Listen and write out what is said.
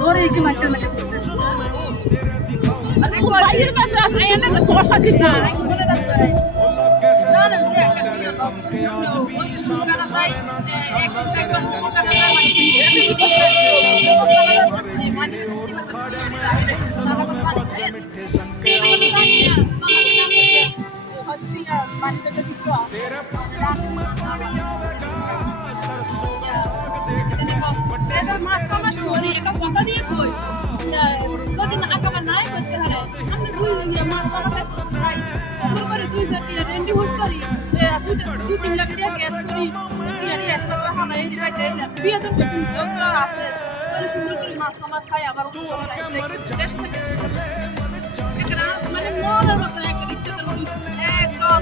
ওরে কি মাছের মাঝে বাইরের কাছে আসে এনে দশা ঠিক না কি বলে রাখবে না না যে একটা কি ওই সুগানা যায় একটু একবার সুগানা যায় মানে মাছ মাছ ধরি একটা কথা দিয়ে কই যদি না আঁকা নাই করতে হবে আমরা দুই মাছ মাছ খাই ওগুলো করে দুই চারটি রেন্ডি হুস করি দুই তিন লাখ টাকা গ্যাস করি তিনারি এক্সট্রা টাকা নাই এই বাইতে বিয়ে তো আছে সুন্দর করে মাছ মাছ খাই আবার মানে মরার মতো একটা ইচ্ছে তো একদম